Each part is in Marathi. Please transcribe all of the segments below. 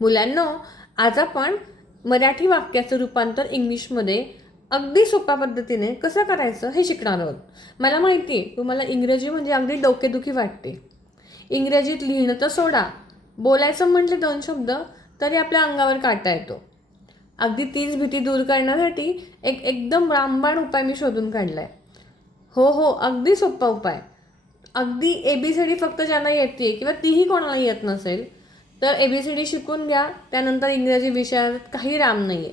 मुलांनो, आज आपण मराठी वाक्याचं रूपांतर इंग्लिशमध्ये अगदी सोप्या पद्धतीने कसं करायचं हे शिकणार आहोत. मला माहिती आहे तुम्हाला इंग्रजी म्हणजे अगदी डोकेदुखी वाटते. इंग्रजीत लिहिणं तर सोडा, बोलायचं म्हटलं 2 शब्द तरी आपल्या अंगावर काटा येतो. अगदी तीच भीती दूर करण्यासाठी एकदम रामबाण उपाय मी शोधून काढला आहे. हो, अगदी सोपा उपाय. अगदी ABCD फक्त ज्यांना येते किंवा तीही कोणाला येत नसेल तर ABCD शिकून घ्या. त्यानंतर इंग्रजी विषयात काही राम नाही आहे.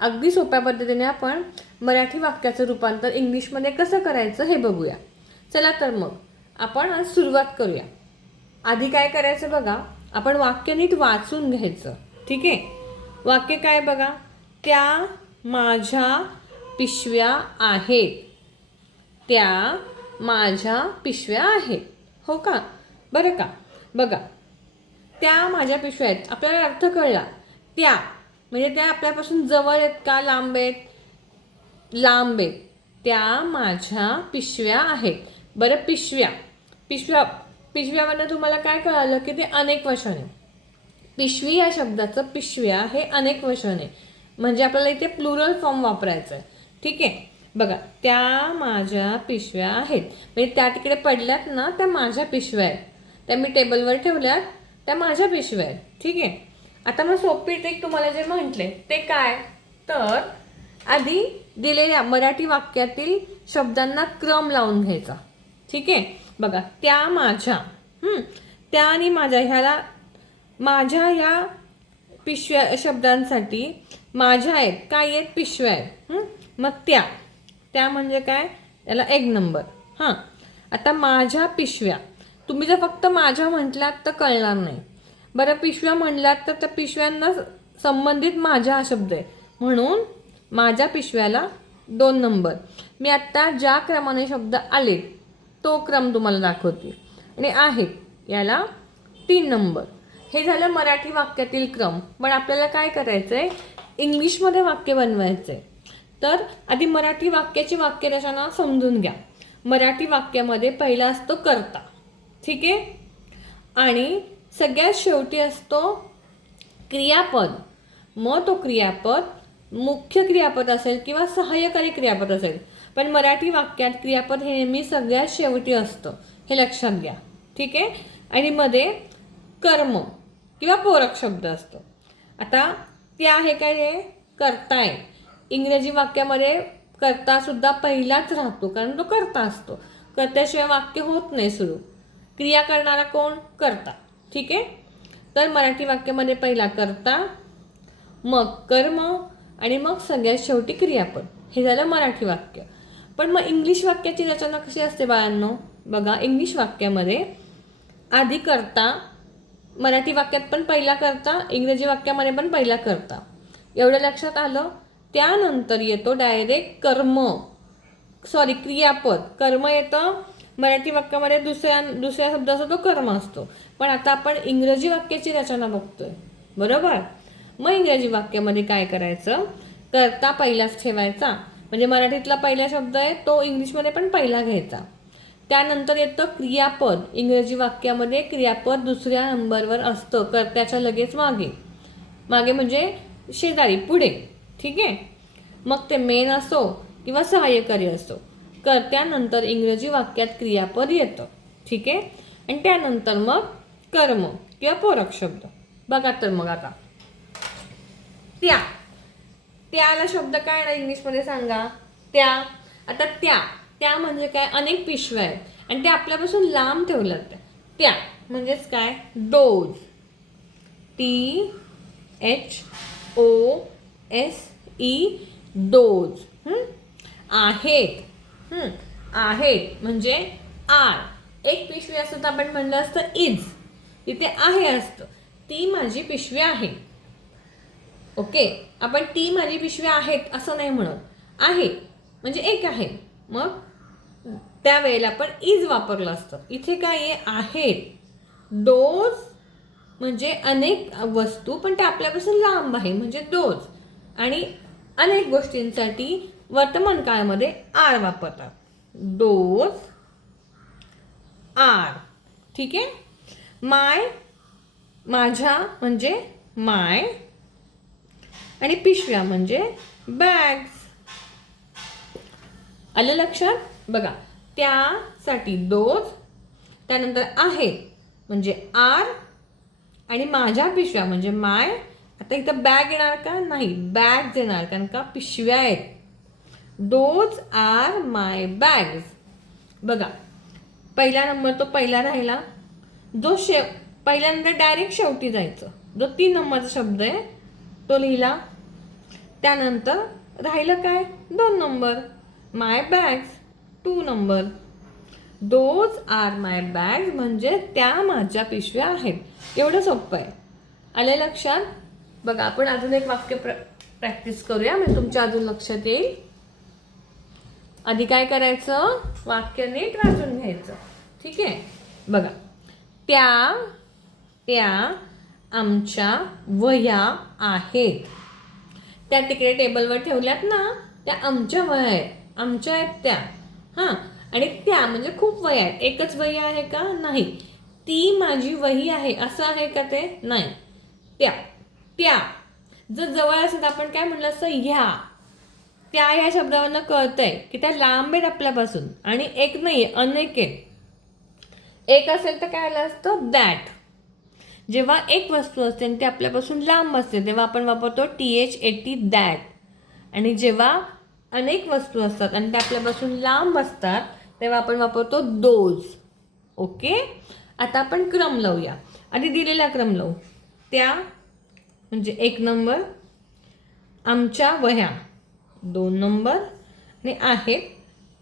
अगदी सोप्या पद्धतीने आपण मराठी वाक्याचं रूपांतर इंग्लिशमध्ये कसं करायचं हे बघूया. चला तर मग आपण आज सुरुवात करूया. आधी काय करायचं बघा, आपण वाक्य नीट वाचून घ्यायचं. ठीक आहे. वाक्य काय बघा, त्या माझ्या पिशव्या आहेत. त्या माझ्या पिशव्या आहेत. हो का? बरं का? बघा, त्या माझ्या पिशव्या आहेत. आपल्याला अर्थ कळला. त्या म्हणजे त्या आपल्यापासून जवळ आहेत का लांब आहेत? लांब आहेत. त्या माझ्या पिशव्या आहेत. बरं, पिशव्या पिशव्या पिशव्यावरनं तुम्हाला काय कळालं की ते अनेक वचन आहे. पिशवी या शब्दाचं पिशव्या हे अनेक वचन आहे, म्हणजे आपल्याला इथे प्लुरल फॉर्म वापरायचं आहे. ठीक आहे. बघा, त्या माझ्या पिशव्या आहेत म्हणजे त्या तिकडे पडल्यात ना, त्या माझ्या पिशव्या आहेत. त्या मी टेबलवर ठेवल्यात, त्या माझ्या पिशव्या आहेत. ठीक आहे. आता मग सोपी ट्रिक तुम्हाला जे म्हटले ते काय, तर आधी दिलेल्या मराठी वाक्यातील शब्दांना क्रम लावून घ्यायचा. ठीक आहे. बघा, त्या माझ्या, त्या आणि माझ्या ह्याला, माझ्या ह्या पिशव्या शब्दांसाठी माझ्या आहेत काय आहेत, पिशव्या आहेत. मग त्या म्हणजे काय, त्याला 1 नंबर. आता माझ्या पिशव्या, तुम्ही जर फक्त माझ्या म्हटलात तर कळणार नाही. बरं, पिशव्या म्हणलात तर त्या पिशव्यांना संबंधित माझ्या हा शब्द आहे, म्हणून माझ्या पिशव्याला 2 नंबर. मी आत्ता ज्या क्रमाने शब्द आले तो क्रम तुम्हाला दाखवते. आणि आहेत याला 3 नंबर. हे झालं मराठी वाक्यातील क्रम. पण आपल्याला काय करायचं आहे, इंग्लिशमध्ये वाक्य बनवायचं आहे. तर आधी मराठी वाक्याची वाक्यरचना समजून घ्या. मराठी वाक्यामध्ये पहिला असतो कर्ता. ठीक आहे. आणि सगळ्यात शेवटी असतो क्रियापद. मग तो क्रियापद मुख्य क्रियापद असेल किंवा सहाय्यकारी क्रियापद असेल, पण मराठी वाक्यात क्रियापद हे नेहमी सगळ्यात शेवटी असतं, हे लक्षात घ्या. ठीक आहे. आणि मध्ये कर्म किंवा पूरक शब्द असतो. आता त्या हे काय आहे, कर्ता आहे. इंग्रजी वाक्यामध्ये कर्ता सुद्धा पहिलाच राहतो, कारण तो कर्ता असतो. कर्त्याशिवाय वाक्य होत नाही सुरू. क्रिया करणारा कोण, कर्ता. ठीक आहे. तर मराठी वाक्यामध्ये पहिला कर्ता, मग कर्म आणि मग सगळ्यात शेवटी क्रियापद. हे झालं मराठी वाक्य. पण मग इंग्लिश वाक्याची रचना कशी असते बाळांनो? बघा, इंग्लिश वाक्यामध्ये आधी कर्ता, मराठी वाक्यात पण पहिला कर्ता, इंग्रजी वाक्यामध्ये पण पहिला कर्ता. एवढं लक्षात आलं. त्यानंतर येतो डायरेक्ट क्रियापद. कर्म येतं मराठी वाक्यामध्ये, दुसऱ्या शब्दाचा तो कर्म असतो. पण आता आपण इंग्रजी वाक्याची रचना बघतोय, बरोबर. मग इंग्रजी वाक्यामध्ये काय करायचं, कर्ता पहिलाच ठेवायचा, म्हणजे मराठीतला पहिला शब्द आहे तो इंग्लिशमध्ये पण पहिला घ्यायचा. त्यानंतर येतं क्रियापद. इंग्रजी वाक्यामध्ये क्रियापद दुसऱ्या नंबरवर असतं, कर्त्याच्या लगेच मागे म्हणजे शेजारी, पुढे. ठीक आहे. मग ते मेन असो किंवा सहाय्यकारी असो, कर्त्यानंतर इंग्रजी वाक्यात क्रियापद येतं. ठीक आहे. आणि त्यानंतर मग कर्म किंवा पूरक शब्द. बघा तर मग आता त्याला शब्द काय ना इंग्लिशमध्ये सांगा, त्या. आता त्या म्हणजे काय, अनेक पिशव्या आहेत आणि त्या आपल्यापासून लांब ठेवल्यात. त्या म्हणजेच काय, दोज. THOSE, those. आहेत म्हणजे आर. एक पिशवी असतं तर आपण म्हणलं असतं इज, तिथे आहे असतं. ती माझी पिशवी आहे. ओके. आपण ती माझी पिशवी आहेत असं नाही म्हणत, आहे म्हणजे एक आहे. मग त्यावेळेला आपण इज वापरलं असतं. इथे काय आहेत. दोज म्हणजे अनेक वस्तू, पण ते आपल्यापासून लांब आहे म्हणजे दोज. आणि अनेक गोष्टींसाठी वर्तमान काळामध्ये आर वापरतात. Those are. ठीक आहे. माझ्या म्हणजे माय आणि पिशव्या म्हणजे बॅग्स. आलं लक्षात? बघा, त्यासाठी दोज, त्यानंतर आहेत म्हणजे आर आणि माझ्या पिशव्या म्हणजे माय. आता इथं बॅग येणार का? नाही, बॅग्स येणार कारण का पिशव्या आहेत. Those are my bags. बघा, पहिला नंबर तो पहिला राहिला, जो पहिल्यानंतर डायरेक्ट शेवटी जायचं. जो 3 नंबरचा शब्द आहे तो लिहिला. त्यानंतर राहिलं काय? 2 number, my bags 2 number. Those are my bags म्हणजे त्या माझ्या पिशव्या आहेत. एवढं सोपं आहे. आलं लक्षात? बघा, आपण अजून एक वाक्य प्रॅक्टिस करूया म्हणजे तुमच्या अजून लक्षात येईल. आधी काय करायचं? वाक्य नीट वाचून घ्यायचं. ठीक आहे? बघा, त्या आमच्या वह्या आहेत. त्या तिकडे टेबलवर ठेवल्यात ना, त्या आमच्या वह्या आहेत. आमच्या आहेत त्या. हां, आणि त्या म्हणजे खूप वह्या आहेत. एकच वही आहे का? नाही. ती माझी वही आहे असं आहे का ते? नाही. त्या जर जवळ असेल तर आपण काय म्हणलं असतं? ह्या. त्या या शब्दावरनं कळतंय की त्या लांब आहेत आपल्यापासून आणि एक नाही, अनेक आहेत. एक असेल तर काय आलं असतं? दॅट. जेव्हा एक वस्तू असते आणि ती आपल्यापासून लांब असते तेव्हा आपण वापरतो THAT, दॅट. आणि जेव्हा अनेक वस्तू असतात आणि त्या आपल्यापासून लांब असतात तेव्हा आपण वापरतो दोज. ओके? आता आपण क्रम लावूया. आधी दिलेला क्रम लावू. त्या म्हणजे 1 नंबर, आमच्या वह्या 2 नंबर आणि आहेत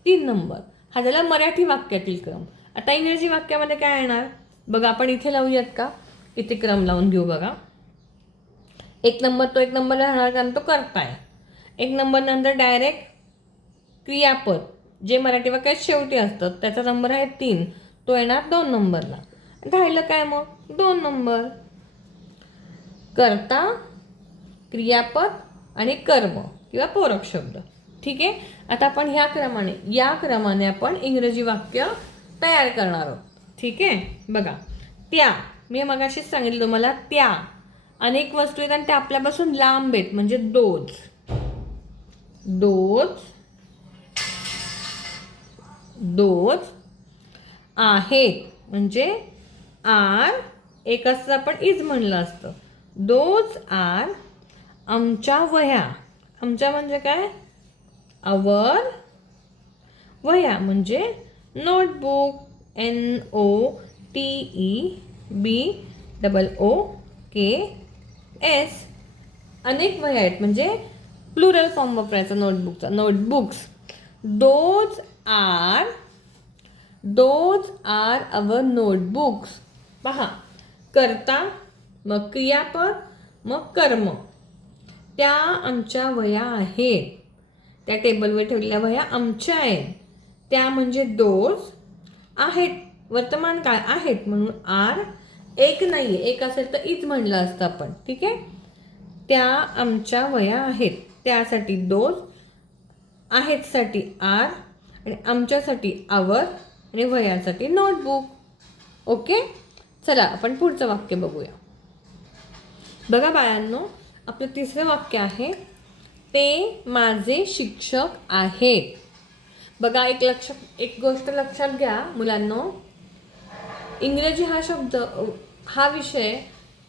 3 नंबर. हा झाला मराठी वाक्यातील क्रम. आता इंग्रजी वाक्यामध्ये काय येणार? बघा, आपण इथे लावूयात का? इथे क्रम लावून घेऊ. बघा, 1 नंबर तो 1 नंबरला राहणार कारण तो करताय. 1 नंबर नंतर डायरेक्ट क्रियापद जे मराठी वाक्यात शेवटी असतं त्याचा नंबर आहे 3, तो येणार 2 नंबरला. राहिलं काय मग? 2 नंबर. कर्ता, क्रियापद आणि कर्म किंवा पूरक शब्द. ठीक आहे? आता आपण या क्रमाने आपण इंग्रजी वाक्य तयार करणार आहोत. ठीक आहे? बघा, त्या मी मगाशीच सांगितलं तुम्हाला, त्या अनेक वस्तू आहेत आणि त्या आपल्यापासून लांब आहेत म्हणजे दोज. दोज आहेत म्हणजे आर. एक असं आपण इज म्हणलं असतं. दोज आर आमच्या वह्या. आमच्या म्हणजे काय? अवर. वह्या म्हणजे नोटबुक. NOTEBOOKS. अनेक वह्या आहेत म्हणजे प्लुरल फॉर्म वापरायचा नोटबुकचा, notebooks. Those are our notebooks. पहा, कर्ता, मग क्रियापद, मग कर्म. त्या आमच्या वह्या आहेत. त्या टेबलवर ठेवलेल्या वह्या आमच्या आहेत. त्या म्हणजे दोज आहेत, वर्तमान काळ आहेत म्हणून आर. एक नाही, एक असेल तर इज म्हणलं असतं आपण. ठीक आहे? त्या आमच्या वह्या आहेत. त्यासाठी दोज, आहेतसाठी आर आणि आमच्यासाठी आवर आणि वह्यासाठी नोटबुक. ओके? चला आपण पुढचं वाक्य बघूया. बघा बाळांनो, आपलं तिसरं वाक्य आहे, ते माझे शिक्षक आहेत. बघा, एक गोष्ट लक्षात घ्या मुलांनो. इंग्रजी हा शब्द, हा विषय,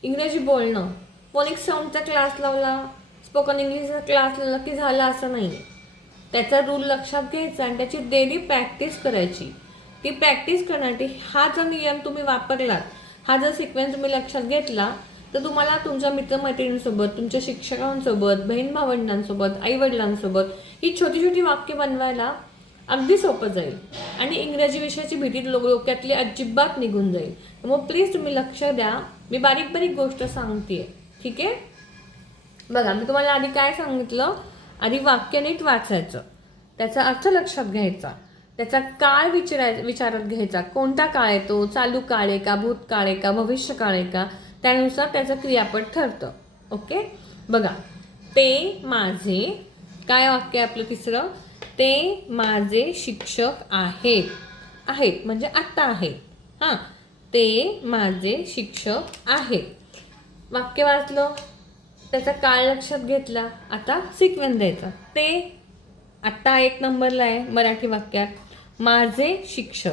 इंग्रजी बोलणं, फोनिक्स साऊंडचा क्लास लावला, स्पोकन इंग्लिशचा क्लास लावला की झाला असं नाही. त्याचा रूल लक्षात घ्यायचा आणि त्याची डेली प्रॅक्टिस करायची. ती प्रॅक्टिस करण्यासाठी हा जो नियम तुम्ही वापरलात, हा जर सिक्वेन्स तुम्ही लक्षात घेतला तर तुम्हाला तुमच्या मित्रमैत्रिणींसोबत, तुमच्या शिक्षकांसोबत, बहीण भावंडांसोबत, आईवडिलांसोबत ही छोटी छोटी वाक्य बनवायला अगदी सोपं जाईल आणि इंग्रजी विषयाची भीती डोक्यातली अजिबात निघून जाईल. मग प्लीज तुम्ही लक्ष द्या, मी बारीक बारीक गोष्ट सांगतेय. ठीक आहे? बघा, मी तुम्हाला आधी काय सांगितलं? आधी वाक्य नीट वाचायचं, त्याचा अर्थ लक्षात घ्यायचा, त्याचा काळ विचारात घ्यायचा. कोणता काळ आहे तो? चालू काळ आहे का? भूतकाळ आहे का? भविष्यकाळ आहे का? त्यानुसार त्याचं क्रियापद ठरतं. ओके? बघा, ते माझे, काय वाक्य आहे आपलं तिसरं? ते माझे शिक्षक आहेत. आहेत म्हणजे आत्ता आहेत. हां, ते माझे शिक्षक आहेत. वाक्य वाचलं, त्याचा काळ लक्षात घेतला, आता सिक्वेन्स द्यायचा. ते आत्ता 1 नंबरला आहे मराठी वाक्यात. माझे शिक्षक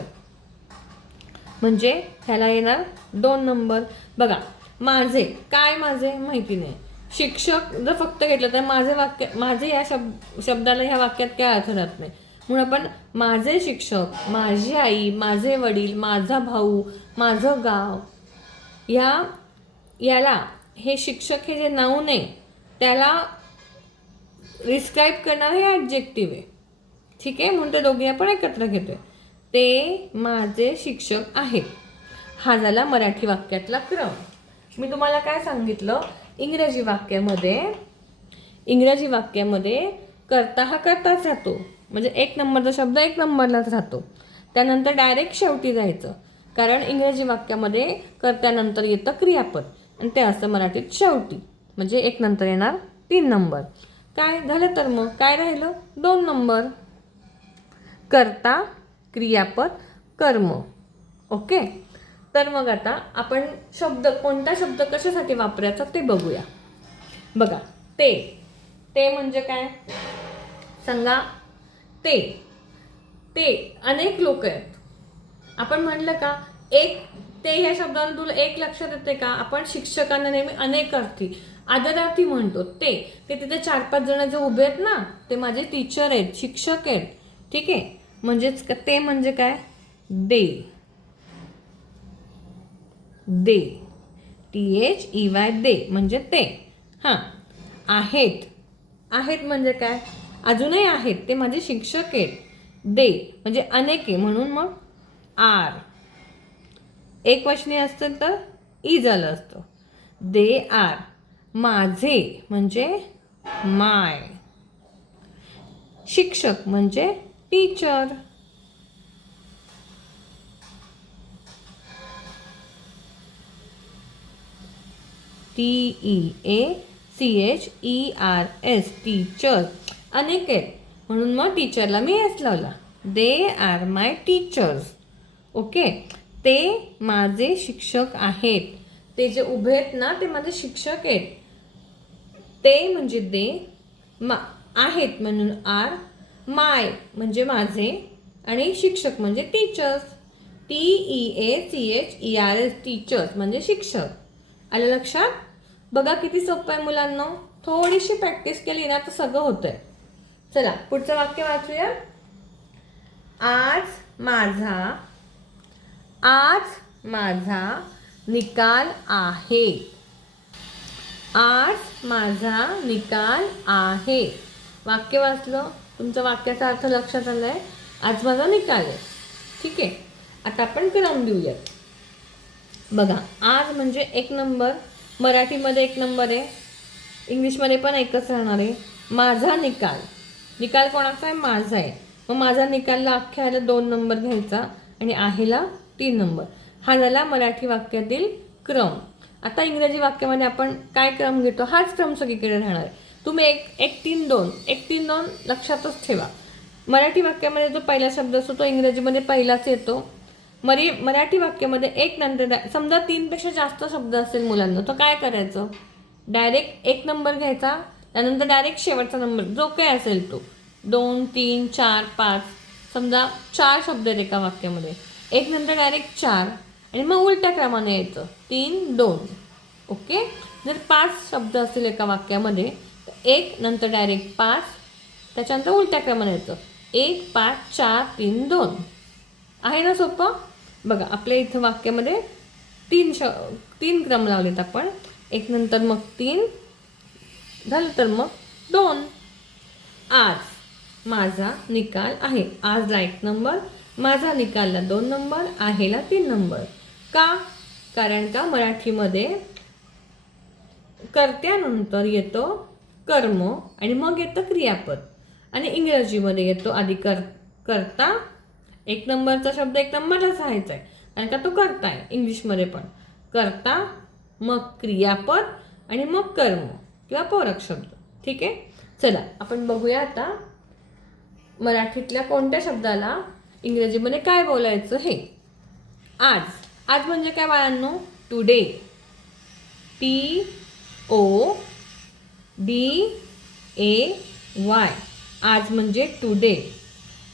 म्हणजे ह्याला येणार 2 नंबर. बघा, माझे काय, माझे माहिती नाही. शिक्षक जर फक्त घेतलं तर माझे वाक्य, माझे या शब्दाला ह्या वाक्यात काय अर्थ राहत नाही. म्हणून आपण माझे शिक्षक, माझी आई, माझे वडील, माझा भाऊ, माझं गाव, याला हे शिक्षक हे जे नाऊन आहे त्याला डिस्क्राईब करणारं हे ॲडजेक्टिव्ह आहे. ठीक आहे, म्हणून ते दोघे आपण एकत्र घेतोय. ते माझे शिक्षक आहेत. हा झाला मराठी वाक्यातला क्रम. मी तुम्हाला काय सांगितलं, इंग्रजी वाक्यामध्ये करता हा करताच राहतो. म्हणजे 1 नंबरचा शब्द 1 नंबरलाच राहतो. त्यानंतर डायरेक्ट शेवटी जायचं, कारण इंग्रजी वाक्यामध्ये कर्त्यानंतर येतं क्रियापद आणि ते असतं मराठीत शेवटी. म्हणजे 1 नंतर येणार 3 नंबर. काय झालं तर मग काय राहिलं, 2 नंबर. कर्ता, क्रियापद, कर्म. ओके. तर मग आता आपण कोणता शब्द कशासाठी वापरायचा ते बघूया. बघा, ते म्हणजे काय सांगा. ते अनेक लोक आहेत. आपण म्हणलं का ते ह्या शब्दाने तुला एक लक्षात येते का. आपण शिक्षकांना नेहमी अनेकार्थी, आदरार्थी म्हणतो. ते तिथे 4-5 जण जे उभे आहेत ना, ते माझे टीचर आहेत, शिक्षक आहेत. ठीक आहे, म्हणजेच ते म्हणजे काय, दे THEY, दे म्हणजे ते. हां, आहेत म्हणजे काय, अजूनही आहेत, ते माझे शिक्षक आहेत. दे म्हणजे अनेक आहे, म्हणून मग आर. एकवचनी असतं तर ई झालं असतं. They are. माझे म्हणजे माय. शिक्षक म्हणजे टीचर. TEACHERS, teacher. अनेक आहेत म्हणून मग टीचरला मी एस लावला. They are my teachers. Okay. ते माझे शिक्षक आहेत. ते जे उभे आहेत ना, ते माझे शिक्षक आहेत. ते म्हणजे दे, आहेत म्हणून आर, माय म्हणजे माझे, आणि शिक्षक म्हणजे टीचर्स. TEACHERS, टीचर्स म्हणजे शिक्षक. आलं लक्षात. बघा किती सोपं आहे मुलांना. थोडीशी प्रॅक्टिस केली ना तर सगळं होतंय. चला पुढचं वाक्य वाचूया. आज माझा निकाल आहे. आज माझा निकाल आहे. वाक्य वाचलं, तुमचा वाक्याचा अर्थ लक्षात आलाय. आज माझा निकाल आहे. ठीक आहे, आता आपण क्रम देऊयात. बघा, आज म्हणजे 1 नंबर, मराठीमध्ये 1 नंबर आहे, इंग्लिशमध्ये पण एकच राहणार आहे. माझा निकाल कोणाचा आहे, माझा आहे. मग माझा निकालला अख्ख्याला 2 नंबर घ्यायचा आणि आहेला 3 नंबर. हा झाला मराठी वाक्यातील क्रम. आता इंग्रजी वाक्यामध्ये आपण काय क्रम घेतो, हाच क्रम सगळीकडे राहणार आहे. तुम्ही 1-3-2 लक्षातच ठेवा. मराठी वाक्यामध्ये जो पहिला शब्द असतो तो इंग्रजीमध्ये पहिलाच येतो. मराठी वाक्यामध्ये 1 नंतर समजा 3पेक्षा जास्त शब्द असेल मुलांना, तर काय करायचं, डायरेक्ट 1 नंबर घ्यायचा, त्यानंतर डायरेक्ट शेवटचा नंबर जो काय असेल तो 2, 3, 4, 5. समजा 4 शब्द आहेत एका वाक्यामध्ये, 1 नंतर डायरेक्ट 4 आणि मग उलट्या क्रमाने यायचं 3, 2. ओके. जर 5 शब्द असतील एका वाक्यामध्ये, 1 नंतर डायरेक्ट 5, त्याच्यानंतर उलट्या क्रमाने यायचं 1, 5, 4, 3, 2. आहे ना सोपं. बघा, आपल्या इथं वाक्यामध्ये 3 क्रम लावलेत आपण. 1 नंतर मग 3 झालं, तर मग 2. आज माझा निकाल आहे. आजला 1 नंबर, माझा निकालला 2 नंबर, आहेला 3 नंबर. का, कारण का मराठीमध्ये कर्त्यानंतर येतो कर्म आणि मग येतं क्रियापद, आणि इंग्रजीमध्ये येतो आधी कर्ता. 1 नंबरचा शब्द 1 नंबरलाच राहायचा आहे, कारण का तो कर्ता आहे. इंग्लिशमध्ये पण कर्ता, मग क्रियापद आणि मग कर्म किंवा पूरक शब्द. ठीक आहे. चला आपण बघूया आता मराठीतल्या कोणत्या शब्दाला इंग्रजीमध्ये काय बोलायचं हे. आज म्हणजे काय बाळांनो, टुडे. TODAY, आज म्हणजे टुडे.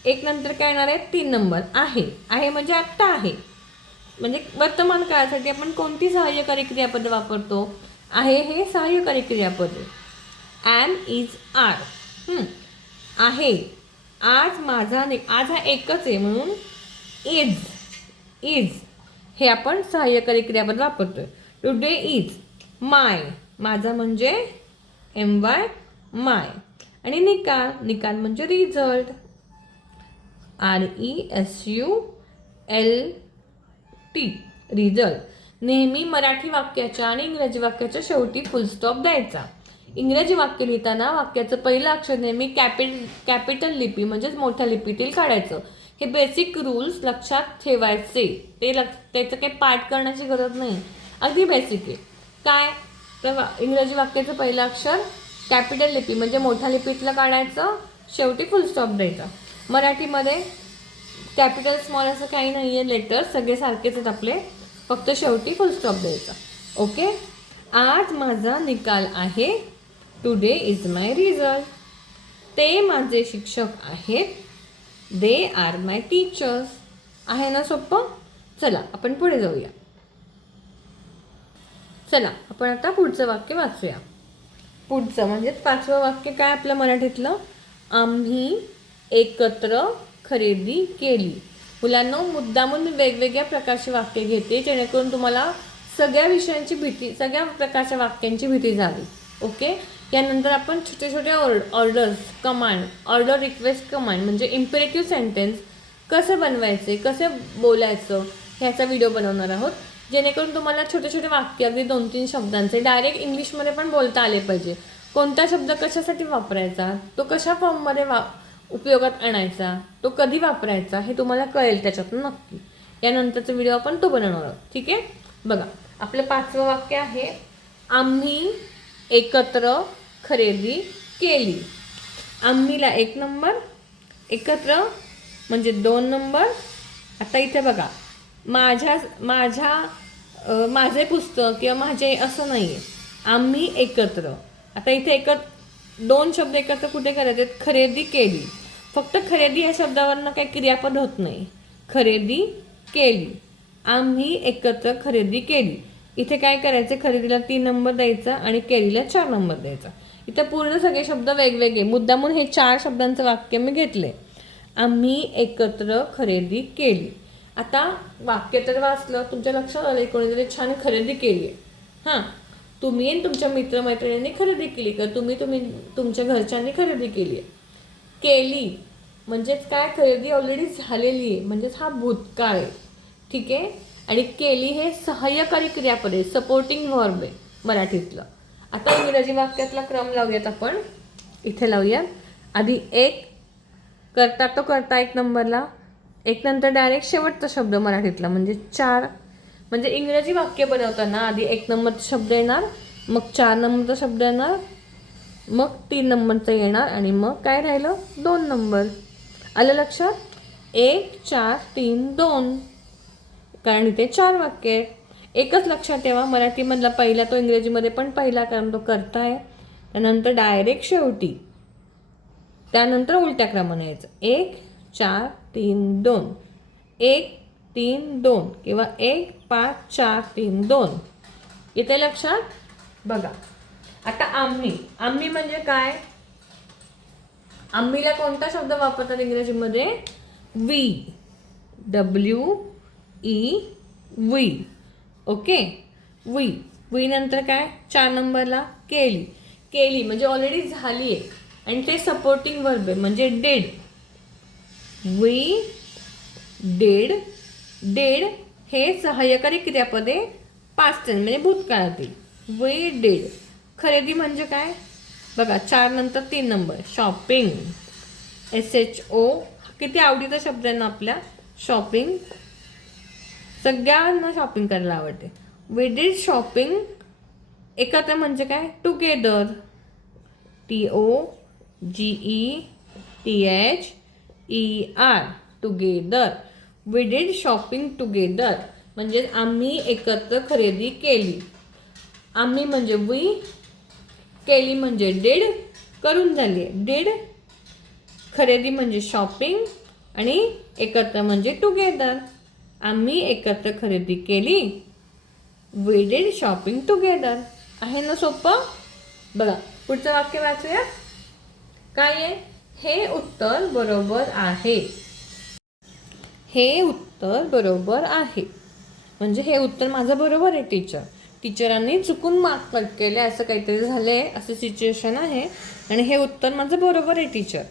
एक नंतर काय येणार आहे? 3 नंबर आहे. आहे म्हणजे आत्ता आहे. म्हणजे वर्तमान काळासाठी आपण कोणती सहाय्यकारी क्रियापद वापरतो? आहे हे सहाय्यकारी क्रियापद आहे. Am, is, are. आहे, आज माझा, आज हा एकच आहे म्हणून इज हे आपण सहाय्यकारी क्रियापद वापरतोय. टुडे इज माय, माझा म्हणजे MY, माय. आणि निकाल म्हणजे रिझल्ट, RESULT, रिझल्ट. नेहमी मराठी वाक्याच्या आणि इंग्रजी वाक्याच्या शेवटी फुलस्टॉप द्यायचा. इंग्रजी वाक्य लिहिताना वाक्याचं पहिलं अक्षर नेहमी कॅपिटल लिपी म्हणजेच मोठ्या लिपीतील काढायचं. हे बेसिक रूल्स लक्षात ठेवायचे. त्याचं काही पाठ करण्याची गरज नाही, अगदी बेसिक आहे. काय तर इंग्रजी वाक्याचं पहिलं अक्षर कॅपिटल लिपी म्हणजे मोठ्या लिपीतलं काढायचं, शेवटी फुलस्टॉप द्यायचा. मराठीमध्ये कॅपिटल स्मॉल असं काही नाही आहे, लेटर सगळे सारखेच आहेत आपले, फक्त शेवटी फुलस्टॉप द्यायचा. ओके. आज माझा निकाल आहे. Today is my result. ते माझे शिक्षक आहेत. They are my teachers. आहे ना सोपं? चला आपण पुढे जाऊया. चला आपण आता पुढचं वाक्य वाचूया. पुढचं म्हणजे 5वं वाक्य काय आपलं मराठीतलं? आम्ही एकत्र खरेदी केली. मुलांनो, मुद्दामून वेगवेगळ्या प्रकारची वाक्य घेते जेणेकरून तुम्हाला सगळ्या विषयांची भीती, सगळ्या प्रकारच्या वाक्यांची भीती झाली. ओके. यानंतर आपण छोटे छोटे orders, command, order request command म्हणजे इम्पेरेटिव्ह सेंटेन्स कसं बनवायचे, कसं बोलायचं ह्याचा व्हिडिओ बनवणार आहोत, जेणेकरून तुम्हाला छोटे छोटे वाक्य अगदी 2-3 शब्दांचे डायरेक्ट इंग्लिशमध्ये पण बोलता आले पाहिजे. कोणता शब्द कशासाठी वापरायचा, तो कशा फॉर्ममध्ये उपयोगात आणायचा, तो कधी वापरायचा हे तुम्हाला कळेल त्याच्यातून नक्की. यानंतरचा व्हिडिओ आपण तो बनवणार आहोत. ठीक आहे. बघा आपलं 5वं वाक्य आहे आम्ही एकत्र खरेदी केली. आम्हीला 1 नंबर, एकत्र म्हणजे 2 नंबर. आता इथे बघा माझे पुस्तक किंवा माझे असं नाही आहे, आम्ही एकत्र. आता इथे 2 शब्द एकत्र कुठे करायचे? खरेदी केली. फक्त खरेदी या शब्दावरनं काही क्रियापद होत नाही. खरेदी केली, आम्ही एकत्र खरेदी केली. इथे काय करायचं? खरेदीला 3 नंबर द्यायचा आणि केलीला 4 नंबर द्यायचा. इथं पूर्ण सगळे शब्द वेगवेगळे, मुद्दामून हे 4 शब्दांचं वाक्य मी घेतले. आम्ही एकत्र खरेदी केली. आता वाक्य तर वाचलं, तुमच्या लक्षात आलं कोणीतरी छान खरेदी केली आहे. हां, तुम्ही आणि तुमच्या मित्रमैत्रिणींनी खरेदी केली का? तुम्ही तुमच्या घरच्यांनी खरेदी केली आहे. केली म्हणजेच काय? खरेदी ऑलरेडी झालेली आहे, म्हणजेच हा भूतकाळ आहे. ठीक आहे. आणि केली हे सहाय्यकारी क्रियापद आहे, सपोर्टिंग व्हर्ब आहे मराठीतलं. आता इंग्रजी वाक्यातला क्रम लावूयात आपण. इथे लावूयात. आधी 1 करता 1 नंबरला, 1 नंतर डायरेक्ट शेवटचा शब्द मराठीतला म्हणजे 4. म्हणजे इंग्रजी वाक्य बनवताना आधी 1 नंबरचा शब्द येणार, मग 4 नंबरचा शब्द येणार, मग 3 नंबरचा येणार आणि मग काय राहिलं? 2 नंबर. आलं लक्षात? 1 4 3 2, कारण इथे 4 वाक्य आहेत. एकच लक्षात ठेवा, मराठीमधला पहिला तो इंग्रजीमध्ये पण पहिला, कारण तो करता आहे. त्यानंतर डायरेक्ट शेवटी, त्यानंतर उलट्या क्रमाने यायचं. 1 4 3 2, 1 3 2 किंवा 1 5 4 3 2. येते लक्षात? बघा आता आम्ही म्हणजे काय? आम्हीला कोणता शब्द वापरतात इंग्रजीमध्ये? We, WE. ओके. वी नंतर काय? 4 नंबरला केली म्हणजे ऑलरेडी झाली आहे आणि ते सपोर्टिंग वर्ब आहे म्हणजे डेड. वी डेड हे सहाय्यकारी क्रियापद आहे, पास्ट टेन्स म्हणजे भूतकाळातील. We did. खरेदी म्हणजे काय? बघा 4 नंतर 3 नंबर, शॉपिंग. SHO किती आवडीचा शब्द आहे ना आपल्या, शॉपिंग. सगळ्यांना शॉपिंग करायला आवडते. We did shopping. एकत्र म्हणजे काय? Together. TOGETHER, together. We did shopping together म्हणजे आम्ही एकत्र खरेदी केली. आम्ही म्हणजे वी, केली म्हणजे डिड, करून झाली डिड, खरेदी म्हणजे शॉपिंग आणि एकत्र म्हणजे टुगेदर. आम्ही एकत्र खरेदी केली, वी डिड शॉपिंग टुगेदर. आहे ना सोपं? बघा पुढचं वाक्य वाचूया. काय आहे? हे उत्तर बरोबर आहे. हे उत्तर बरोबर आहे म्हणजे हे उत्तर माझं बरोबर आहे टीचर. टीचरांनी चुकून मार्क कट केले असं काहीतरी झालंय, असं सिच्युएशन आहे आणि हे उत्तर माझं बरोबर आहे टीचर.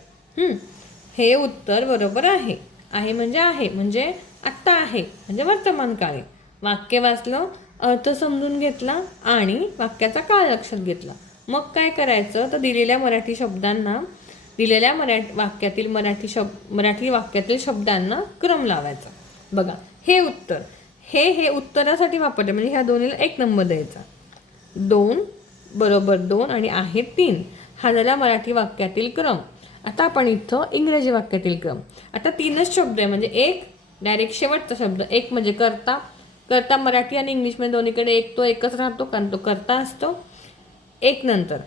हे उत्तर बरोबर आहे. आहे म्हणजे आत्ता आहे म्हणजे वर्तमान काळी. वाक्य वाचलं, अर्थ समजून घेतला आणि वाक्याचा काळ लक्षात घेतला. मग काय करायचं तर दिलेल्या मराठी वाक्यातील शब्दांना क्रम लावायचा. बघा हे उत्तर, हे उत्तरासाठी वापरले म्हणजे ह्या दोन्हीला 1 नंबर द्यायचा. 2 बरोबर 2 आणि आहे 3. हा झाला मराठी वाक्यातील क्रम. आता आपण इथं इंग्रजी वाक्यातील क्रम. आता 3च शब्द आहे म्हणजे एक डायरेक्ट शेवटचा शब्द. एक म्हणजे करता मराठी आणि इंग्लिशमध्ये दोन्हीकडे एकच राहतो कारण तो करता असतो. एक नंतर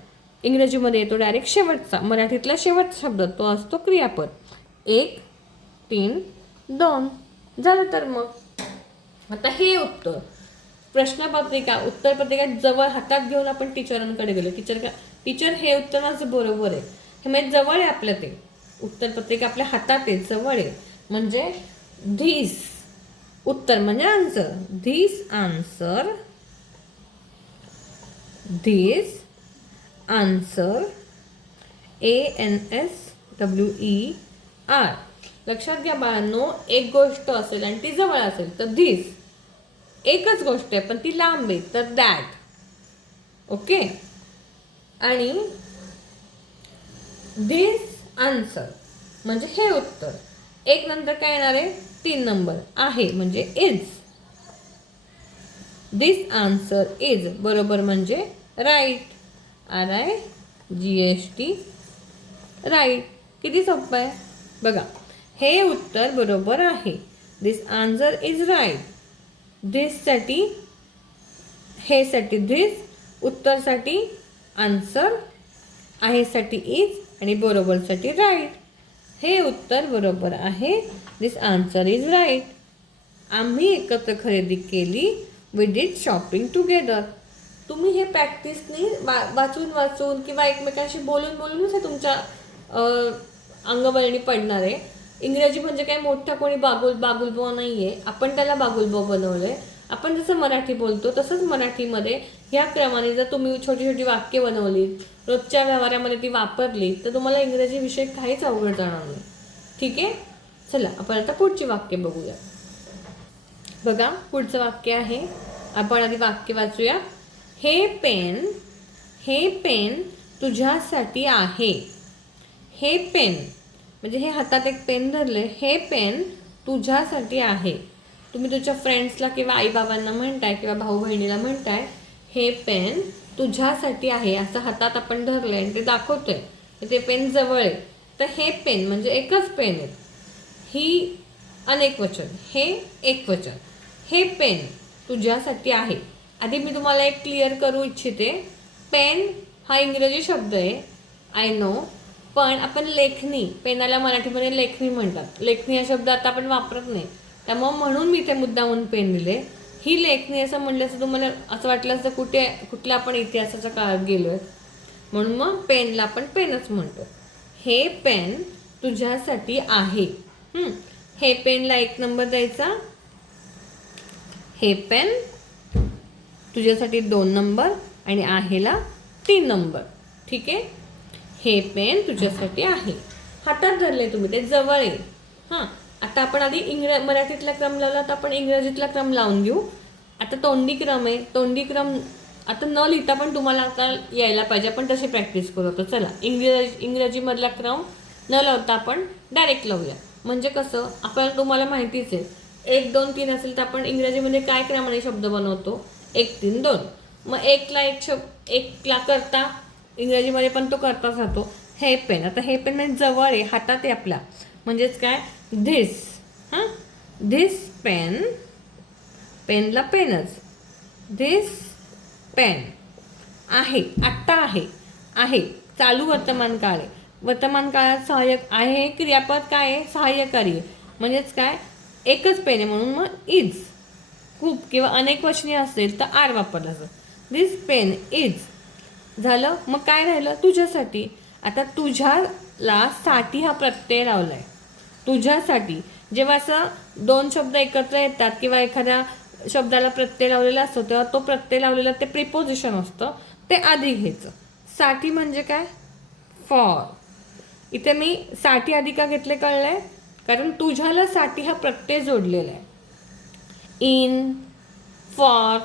इंग्रजीमध्ये येतो डायरेक्ट शेवटचा, मराठीतला शेवटचा शब्द तो असतो क्रियापद. 1 3 2 झालं. तर मग आता हे उत्तर उत्तरपत्रिका जवळ हातात घेऊन आपण टीचरांकडे गेलो. टीचर हे उत्तर माझं बरोबर आहे. हे म्हणजे जवळ आहे आपल्या, ते उत्तरपत्रिका आपल्या हातात आहे, जवळ आहे. म्हणजे धिस उत्तर म्हणजे आन्सर. This answer ANSWER. लक्षात घ्या बाळांनो, एक गोष्ट असेल आणि ती जवळ असेल तर धिस. एकच गोष्ट आहे पण ती लांब आहे तर दॅट. ओके. आणि धिस आन्सर म्हणजे हे उत्तर. एक नंतर काय येणार आहे? 3 नंबर आहे म्हणजे इज. धिस आन्सर इज बरोबर म्हणजे राईट. RIGHT right. किती सोपं आहे बघा. हे उत्तर बरोबर आहे. This answer is right. धिससाठी हेसाठी धिस, उत्तरसाठी आन्सर, आहेसाठी इज आणि बरोबरसाठी राईट. हे उत्तर बरोबर आहे. This answer is right. आम्ही एकत्र खरेदी केली, वी डिड शॉपिंग टुगेदर. तुम्ही हे प्रॅक्टिसनी वाचून किंवा एकमेकांशी बोलूनच हे तुमच्या अंगवळणी पडणार आहे. इंग्रजी म्हणजे काय मोठा कोणी बागुलबो नाही आहे. आपण त्याला बागुलबो बनवलं आहे. आपण जसं मराठी बोलतो तसंच मराठीमध्ये ह्या क्रमाने जर तुम्ही छोटी छोटी वाक्य बनवली, रोजच्या व्यवहारामध्ये ती वापरली तर तुम्हाला इंग्रजी विषय काहीच अवघड जाणार नाही. ठीक आहे. चला आपण आता पुढची वाक्य बघूया. बघा पुढचं वाक्य आहे. आपण आधी वाक्य वाचूया. हे पेन तुझ्यासाठी आहे. हे पेन म्हणजे हे हातात एक पेन धरले. हे पेन तुझ्यासाठी आहे. तुम्ही तुमच्या फ्रेंड्सला किंवा आईबाबांना म्हणताय किंवा भाऊ बहिणीला म्हणताय हे पेन तुझ्यासाठी आहे, असं हातात आपण धरले आणि ते दाखवतोय ते पेन जवळ आहे. तर हे पेन म्हणजे एकच पेन आहे. ही अनेक वचन, हे एक वचन. हे पेन तुझ्यासाठी आहे. आधी मी तुम्हाला एक क्लिअर करू इच्छिते. पेन हा इंग्रजी शब्द आहे, आय नो, पण आपण लेखणी, पेनाला मराठीमध्ये लेखणी म्हणतात. लेखणी हा शब्द आता आपण वापरत नाही, त्यामुळं म्हणून मी ते मुद्दामून पेन दिले. ही लेखणी असं म्हणलं असं तुम्हाला असं वाटलं असं कुठल्या आपण इतिहासाच्या काळात गेलो आहे, म्हणून मग पेनला आपण पेनच म्हणतो. हे पेन तुझ्यासाठी आहे. हे पेनला 1 नंबर द्यायचा. हे पेन तुझ्यासाठी 2 नंबर आणि आहेला 3 नंबर. ठीक आहे. हे पेन तुझ्यासाठी आहे. हातात धरले तुम्ही, ते जवळ आहे. आता आपण आधी मराठीतला क्रम लावला तर आपण इंग्रजीतला क्रम लावून घेऊ. आता तोंडी क्रम आहे. तोंडी क्रम आता न लिहिता पण तुम्हाला आता यायला पाहिजे. आपण तशी प्रॅक्टिस करू. तर चला इंग्रजीमधला क्रम न लावता आपण डायरेक्ट लावूया. म्हणजे कसं आपल्याला तुम्हाला माहितीच आहे 1 2 3 असेल तर आपण इंग्रजीमध्ये काय क्रमाने शब्द बनवतो 1 3 2. मग एकला करता इंग्रजीमध्ये पण तो करताच राहतो. हे पेन, आता हे पेन म्हणजे जवळ आहे, हातात आहे आपल्या, म्हणजेच काय धिस. धिस पेन, पेनला पेनच. धिस पेन आहे, आत्ता आहे, आहे, चालू वर्तमान काळ आहे. वर्तमान काळात सहाय्यक आहे, क्रियापद काय आहे, सहाय्यकारी आहे. म्हणजेच काय, एकच पेन आहे म्हणून मग इज. खूप किंवा अनेक वचनी असेल तर आर वापरला जातो. दिस पेन इज झालं. मग काय राहिलं, तुझ्यासाठी. आता तुझ्याला साठी हा प्रत्यय लावला आहे. तुझ्यासाठी जेव्हा असं दोन शब्द एकत्र येतात किंवा एखाद्या शब्दाला प्रत्यय लावलेला असतो तेव्हा तो प्रत्यय लावलेला ते प्रिपोजिशन असतं, ते आधी घ्यायचं. साठी म्हणजे काय, फॉर. इथे मी साठी आधी का घेतले कळलंय, कारण तुझ्याला साठी हा प्रत्यय जोडलेला आहे. इन, फॉर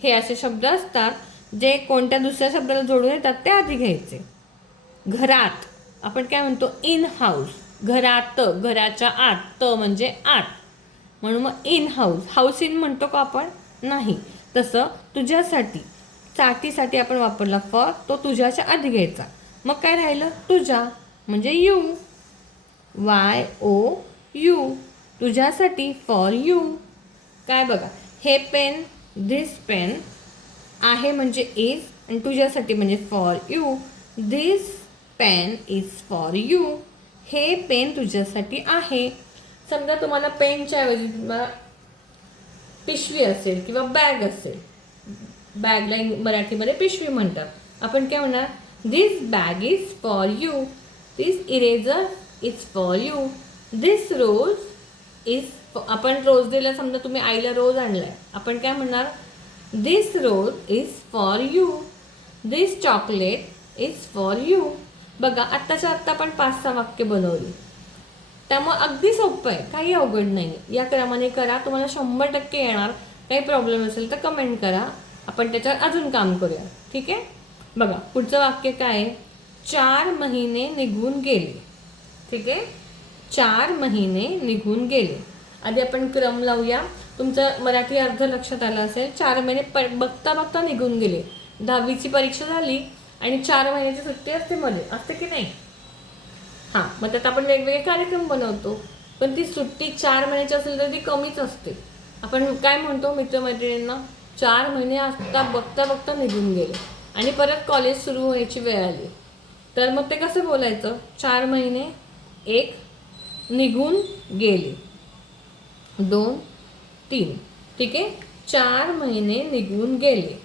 हे असे शब्द असतात जे कोणत्या दुसऱ्या शब्दाला जोडून येतात, ते आधी घ्यायचे. घरात आपण काय म्हणतो, इन हाऊस. घरात, घराच्या आत, त म्हणजे आत, म्हणून मग इन हाऊस. हाऊस इन म्हणतो का आपण, नाही. तसं तुझ्यासाठी, साठीसाठी आपण वापरला फॉर, तो तुझ्याच्या आधी घ्यायचा. मग काय राहिलं, तुझ्या म्हणजे यू. वाय ओ यू, तुझ्यासाठी, फॉर यू. काय बघा, हे पेन, धिस पेन आहे म्हणजे इज, आणि तुझ्यासाठी म्हणजे for you. This pen is for you. हे पेन तुझ्यासाठी आहे. समजा तुम्हाला पेनच्या ऐवजी तुम्हाला पिशवी असेल किंवा बॅग असेल, बॅगला मराठीमध्ये पिशवी म्हणतात, आपण काय म्हणणार, this bag is for you. This eraser is for you. This rose is, आपण रोज दिला, समजा तुम्ही आईला रोज आणलाय, आपण काय म्हणणार, this rose is for you. This chocolate is for you. बघा, आत्ताच्या आत्ता आपण 5-6 वाक्य बनवली. त्यामुळे अगदी सोपं आहे, काही अवघड नाही. या क्रमाने करा, तुम्हाला 100% येणार. काही प्रॉब्लेम असेल तर कमेंट करा, आपण त्याच्यावर अजून काम करूया. ठीक आहे. बघा, पुढचं वाक्य काय आहे, 4 महिने निघून गेले. ठीक आहे, 4 महिने निघून गेले. आधी आपण क्रम लावूया. तुमचं मराठी अर्ध लक्षात आलं असेल. 4 महिने बघता बघता निघून गेले. 10वीची परीक्षा झाली आणि 4 महिन्याची सुट्टी असते मध्ये, असते की नाही. हां, मग त्यात आपण वेगवेगळे कार्यक्रम बनवतो, पण ती सुट्टी 4 महिन्याची असेल तर ती कमीच असते. आपण काय म्हणतो मित्रमैत्रिणींना, 4 महिने आता बघता बघता निघून गेले आणि परत कॉलेज सुरू व्हायची वेळ आली, तर मग ते कसं बोलायचं, 4 महिने, 1 निघून गेले, 2 3. ठीक आहे, 4 महिने निघून गेले.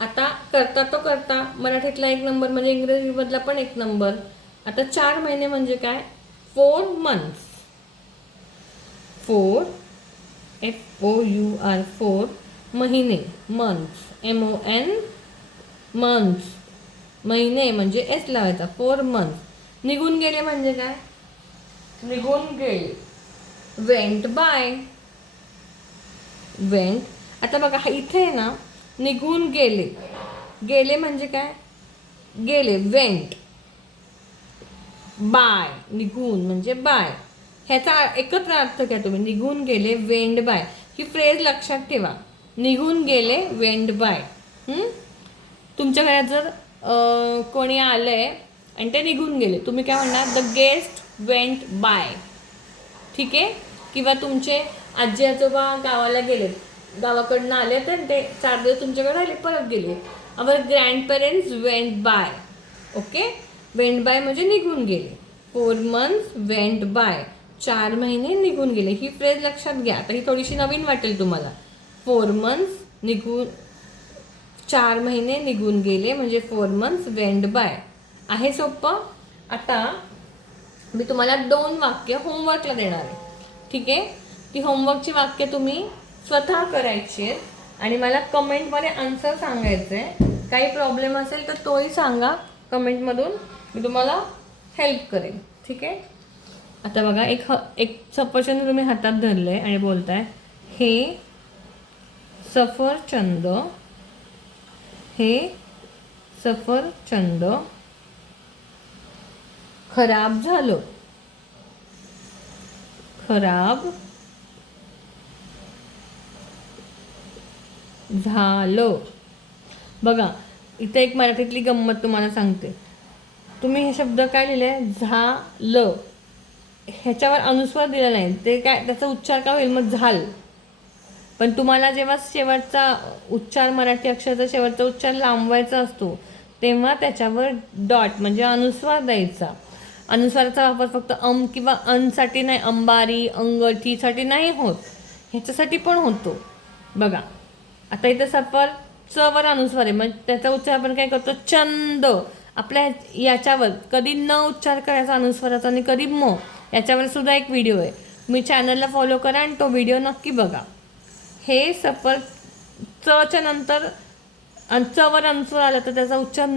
आता करता तो करता मराठीतला 1 नंबर म्हणजे इंग्रजीमधला पण 1 नंबर. आता 4 महिने म्हणजे काय, 4 months. 4 FOUR 4 महिने, months MON months. महिने म्हणजे एस लावायचा, 4 months. निघून गेले म्हणजे काय, निघून गेले, वेंट बाय. वेंट. आता बघा, इथे आहे ना, निघून गेले, गेले म्हणजे काय, गेले, वेंट. बाय, निघून म्हणजे बाय. ह्याचा एकत्र अर्थ घ्या तुम्ही, निघून गेले, वेंट बाय. ही फ्रेज लक्षात ठेवा, निघून गेले, वेंट बाय. तुमच्या घरात जर कोणी आलंय आणि ते निघून गेले, तुम्ही काय म्हणणार, द गेस्ट वेंट बाय. ठीक आहे. किंवा तुमचे आजी आजोबा गावाला गेलेत, गावाकडनं आले तर ते 4 दिवस तुमच्याकडे राहिले, परत गेले, our grandparents went by. Okay, went by म्हणजे निघून गेले. 4 months वेंट बाय, 4 महिने निघून गेले. ही फ्रेज लक्षात घ्या. आता ही थोडीशी नवीन वाटेल तुम्हाला. 4 months निघून, 4 महिने निघून गेले म्हणजे 4 months वेंट बाय. आहे सोपं. आता मी तुम्हाला 2 वाक्य होमवर्कला देणार आहे. ठीक आहे. ती होमवर्कची वाक्य तुम्ही स्वतः करायची आहेत आणि मला कमेंटमध्ये आन्सर सांगायचं आहे. काही प्रॉब्लेम असेल तर तोही सांगा कमेंटमधून, मी तुम्हाला हेल्प करेन. ठीक आहे. आता बघा, एक सफरचंद तुम्ही हातात धरलं आहे आणि बोलताय, हे सफरचंद, हे सफरचंद खराब झालं, खराब झालं. बघा, इथे एक मराठीतली गंमत तुम्हाला सांगते. तुम्ही हे शब्द काय लिहिले, झालं, ह्याच्यावर अनुस्वार दिला नाही, ते काय, त्याचा उच्चार काय होईल, मग झाल. पण तुम्हाला जेव्हा शेवटचा उच्चार मराठी अक्षराचा शेवटचा उच्चार लांबवायचा असतो तेव्हा त्याच्यावर डॉट म्हणजे अनुस्वार द्यायचा. अनुस्वाराचा वापर फक्त किंवा साठी नाही, अंबारी अंगठीसाठी नाही होत, ह्याच्यासाठी पण होतो. बघा आता इथं सफर च वर अनुस्वार आहे, मग त्याचा उच्चार आपण काय करतो चंद. आपल्या याच्यावर कधी न उच्चार करायचा अनुस्वाराचा आणि कधी म, याच्यावर सुद्धा एक व्हिडिओ आहे. मी चॅनलला फॉलो करा आणि तो व्हिडिओ नक्की बघा. हे सफर चच्या नंतर च वर अनुस्वार आला तर त्याचा उच्चार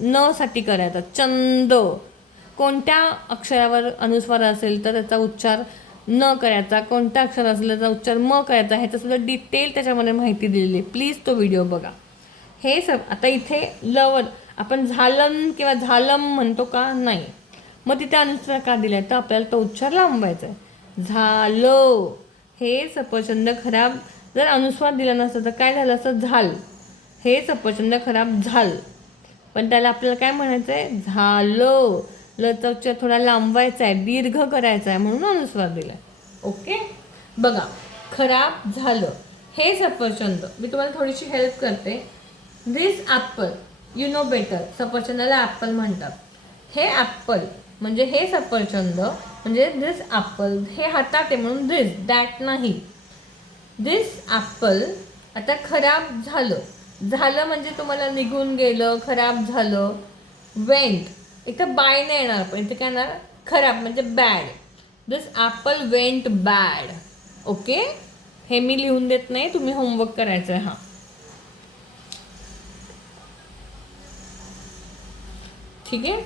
न साठी करायचा चंद. कोणत्या अक्षरावर अनुस्वार असेल तर त्याचा उच्चार न करायचा, कोणत्या अक्षर असेल त्याचा उच्चार म करायचा, ह्याचं सुद्धा डिटेल त्याच्यामध्ये माहिती दिलेली आहे. प्लीज तो व्हिडिओ बघा. हे आता इथे लवर आपण झालन किंवा झालम म्हणतो का नाही, मग तिथे अनुस्वार का दिला तर आपल्याला तो उच्चार लांबवायचा आहे. झालं. हे सफरचंद खराब जर अनुस्वार दिला नसतं तर काय झालं असतं झाल. हे सफरचंद खराब झाल, पण त्याला आपल्याला काय म्हणायचं आहे झालं. लचा उच्चार थोडा लांबवायचा आहे, दीर्घ करायचा आहे म्हणून अनुस्वार दिला आहे. ओके. बघा खराब झालं. हे सफरचंद मी तुम्हाला थोडीशी हेल्प करते. This apple you know better. सफरचंदाला ॲपल म्हणतात. हे ॲपल म्हणजे हे सफरचंद म्हणजे दिस ॲपल. हे हातात आहे म्हणून दिस, दॅट नाही. दिस ॲपल आता खराब झालं. झालं म्हणजे तुम्हाला निघून गेलं, खराब झालं. वेंट इथं बाय नाही येणार, पण इथे काय येणार खराब म्हणजे बॅड. दिस ॲपल वेंट बॅड. ओके. हे मी लिहून देत नाही, तुम्ही होमवर्क करायचं आहे. हां ठीक आहे.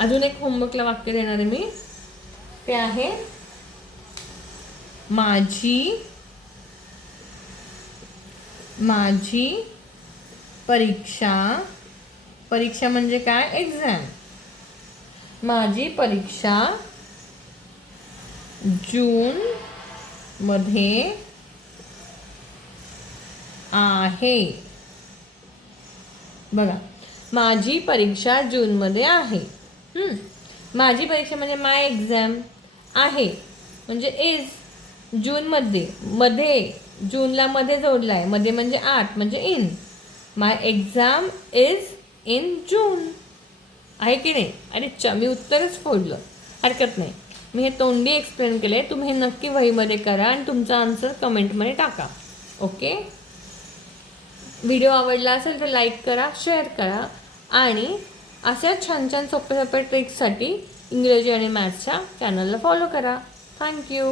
अजून एक होमवर्कला वाक्य देणार आहे मी. ते आहे माझी परीक्षा. परीक्षा म्हणजे काय एक्झाम. माझी परीक्षा जून मध्ये आहे. बघा माझी परीक्षा जूनमध्ये आहे. माझी परीक्षा म्हणजे माय एक्झाम. आहे म्हणजे इज. जूनमध्ये, मध्ये जूनला मध्ये जोडला आहे, मध्ये म्हणजे आत म्हणजे in. My exam is in June. आहे की नाही. अरे मी उत्तरच फोडलं, हरकत नाही. मी हे तोंडी एक्सप्लेन केले. तुम्ही हे नक्की वहीमध्ये करा आणि तुमचा आन्सर कमेंटमध्ये टाका. ओके. व्हिडिओ आवडला असेल तर लाईक करा, शेअर करा आणि अशा छान छान सोप्या सोप्या ट्रिक्ससाठी इंग्रजी आणि मॅथ्सच्या चॅनलला फॉलो करा. थँक्यू.